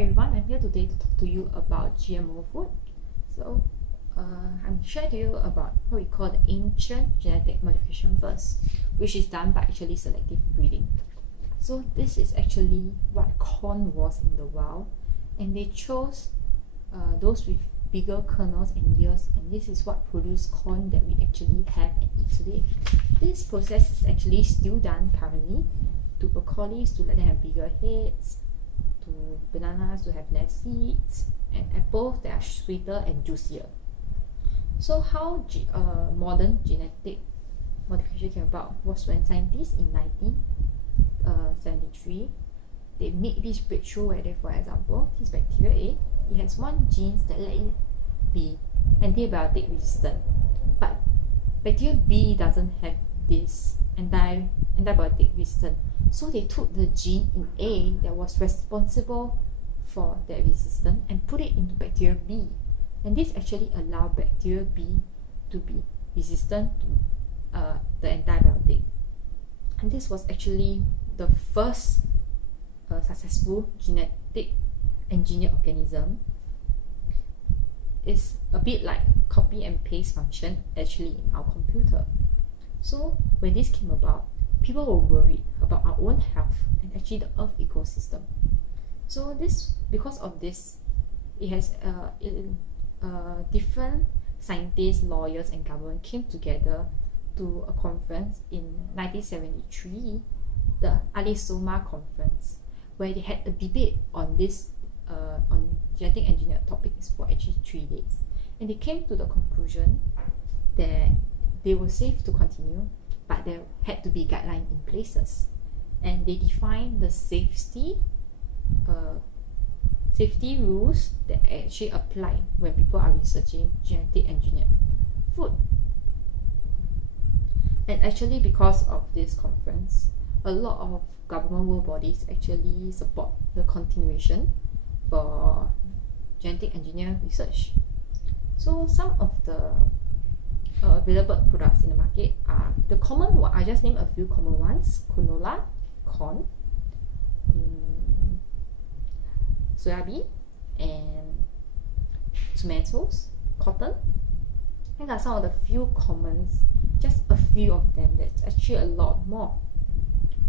Hi everyone, I'm here today to talk to you about GMO food. So, I'm sharing to you about what we call the ancient genetic modification first, which is done by actually selective breeding. So this is actually what corn was in the wild, and they chose those with bigger kernels and ears, and this is what produced corn that we actually have and eat today. This process is actually still done currently to broccolis to let them have bigger heads, to bananas to have less seeds, and apples that are sweeter and juicier. So how modern genetic modification came about was when scientists in 1973 they made this breakthrough where they, for example, this bacteria A, it has one gene that let it be antibiotic resistant, but bacteria B doesn't have this antibiotic resistant. So they took the gene in A that was responsible for that resistance and put it into bacteria B, and this actually allowed bacteria B to be resistant to the antibiotic. And this was actually the first successful genetic engineered organism. It's a bit like copy and paste function actually in our computer. So when this came about, people were worried about our own health and actually the earth ecosystem. So this, because of this, it has different scientists, lawyers and government came together to a conference in 1973, the Alisoma conference, where they had a debate on this on genetic engineered topics for actually 3 days, and they came to the conclusion that they were safe to continue, but there had to be guidelines in places, and they defined the safety rules that actually apply when people are researching genetic engineered food. And actually, because of this conference, a lot of government world bodies actually support the continuation for genetic engineered research. So some of the available products in the market are the common one. I just named a few common ones: canola, corn, soybean, and tomatoes, cotton. These are some of the few commons, just a few of them. There's actually a lot more.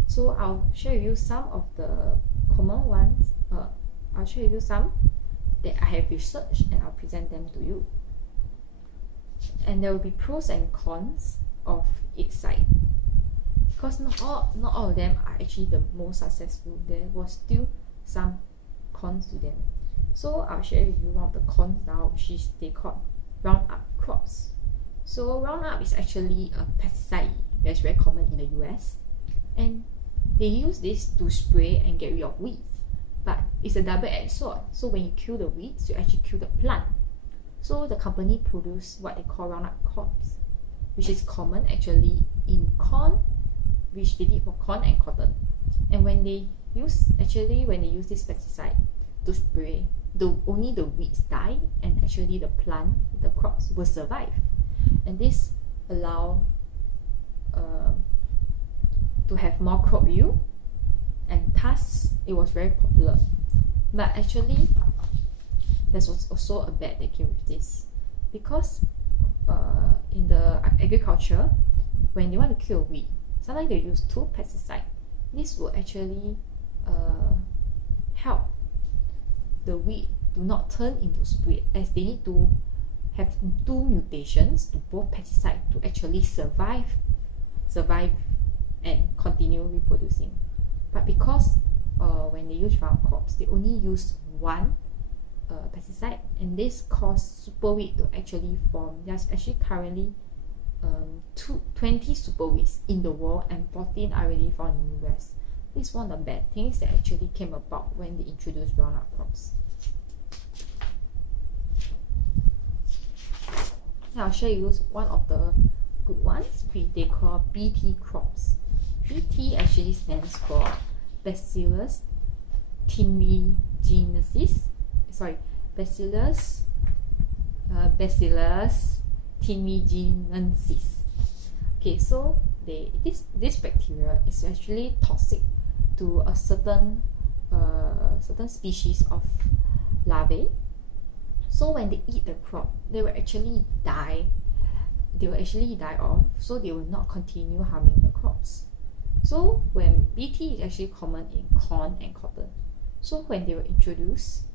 So I'll share with you some of the common ones. I'll share with you some that I have researched, and I'll present them to you. And there will be pros and cons of each side, because not all of them are actually the most successful. There was still some cons to them. So I'll share with you one of the cons now, which is they call Roundup crops. So Roundup is actually a pesticide that's very common in the US, and they use this to spray and get rid of weeds, but it's a double-edged sword. So when you kill the weeds, you actually kill the plant. So the company produce what they call Roundup crops, which is common actually in corn, which they did for corn and cotton. And when they use this pesticide to spray, only the weeds die, and actually the plant, the crops will survive. And this allow to have more crop yield, and thus it was very popular. But actually, there was also a bad that came with this, because in the agriculture, when they want to kill a weed, sometimes they use 2 pesticides. This will actually help the weed do not turn into spread, as they need to have 2 mutations to both pesticides to actually survive and continue reproducing. But because when they use round crops, they only use 1 pesticide, and this caused superweed to actually form. There's actually currently 20 superweeds in the world, and 14 are already found in the US. This is one of the bad things that actually came about when they introduced Roundup crops. Now I'll share you one of the good ones, which they call BT crops. BT actually stands for Bacillus thuringiensis. Bacillus thuringiensis. Okay, so this bacteria is actually toxic to a certain certain species of larvae. So when they eat the crop, they will actually die. They will actually die off, so they will not continue harming the crops. So when BT is actually common in corn and cotton, so when they were introduced,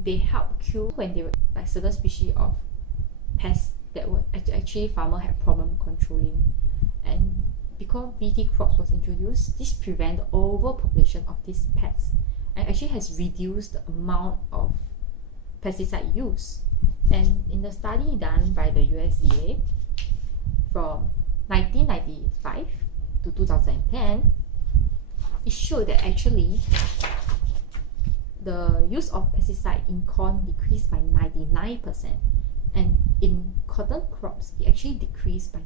they help kill when they were like certain species of pests that were actually farmer had problem controlling. And because BT crops was introduced, this prevent the overpopulation of these pests and actually has reduced the amount of pesticide use. And in the study done by the USDA from 1995 to 2010, it showed that actually the use of pesticide in corn decreased by 99%, and in cotton crops it actually decreased by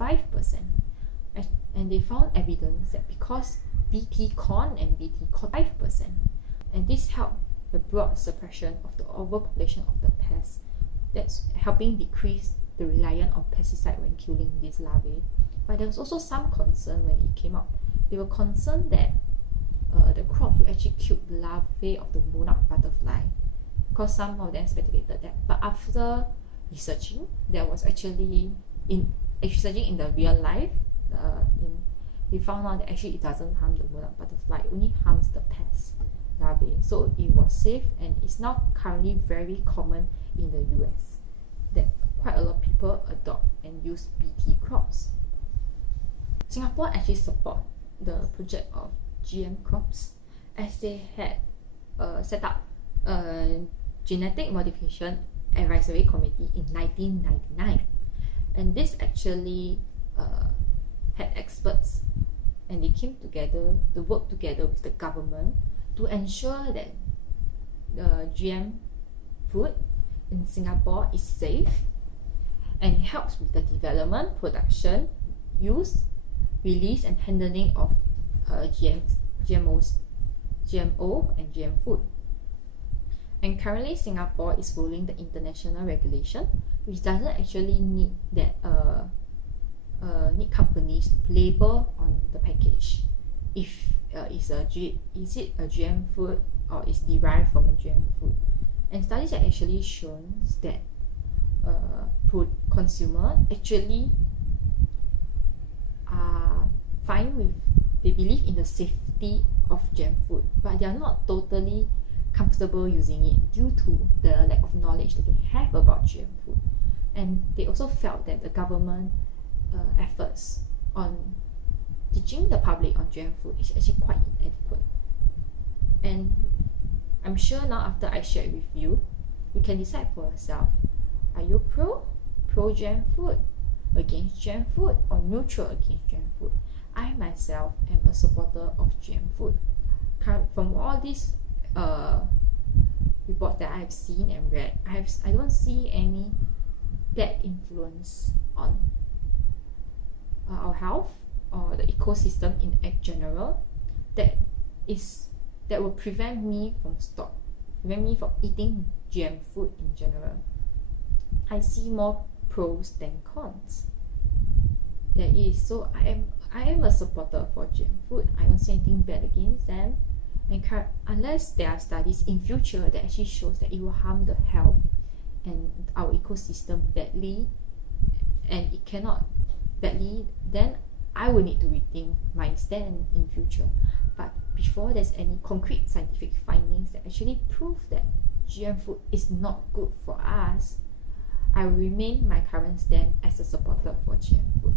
95%. And they found evidence that because BT corn and BT cotton 5%, and this helped the broad suppression of the overpopulation of the pests, that's helping decrease the reliance on pesticide when killing these larvae. But there was also some concern when it came out. They were concerned that the crops would actually kill the larvae of the monarch butterfly, because some of them speculated that. But after researching, there was actually researching in the real life, they found out that actually it doesn't harm the monarch butterfly, it only harms the pests larvae. So it was safe, and it's now currently very common in the US that quite a lot of people adopt and use BT crops. Singapore actually support the project of GM crops, as they had set up a genetic modification advisory committee in 1999, and this actually had experts, and they came together to work together with the government to ensure that the GM food in Singapore is safe, and it helps with the development, production, use, release and handling of GMO and GM food. And currently Singapore is following the international regulation, which doesn't actually need that need companies to label on the package if is it a GM food or is derived from a GM food. And studies have actually shown that consumer actually are fine with, they believe in the safety of GM food, but they are not totally comfortable using it due to the lack of knowledge that they have about GM food. And they also felt that the government efforts on teaching the public on GM food is actually quite inadequate. And I'm sure now after I share it with you, you can decide for yourself, are you pro GM food, against GM food, or neutral against GM food? I myself am a supporter of GM food. From all these reports that I have seen and read, I don't see any bad influence on our health or the ecosystem in general that will prevent me from eating GM food in general. I see more pros than cons. There is, so I am a supporter for GM food. I don't see anything bad against them, and unless there are studies in future that actually shows that it will harm the health and our ecosystem badly, and it cannot badly, then I will need to rethink my stand in future. But before there's any concrete scientific findings that actually prove that GM food is not good for us, I will remain my current stand as a supporter for GM food.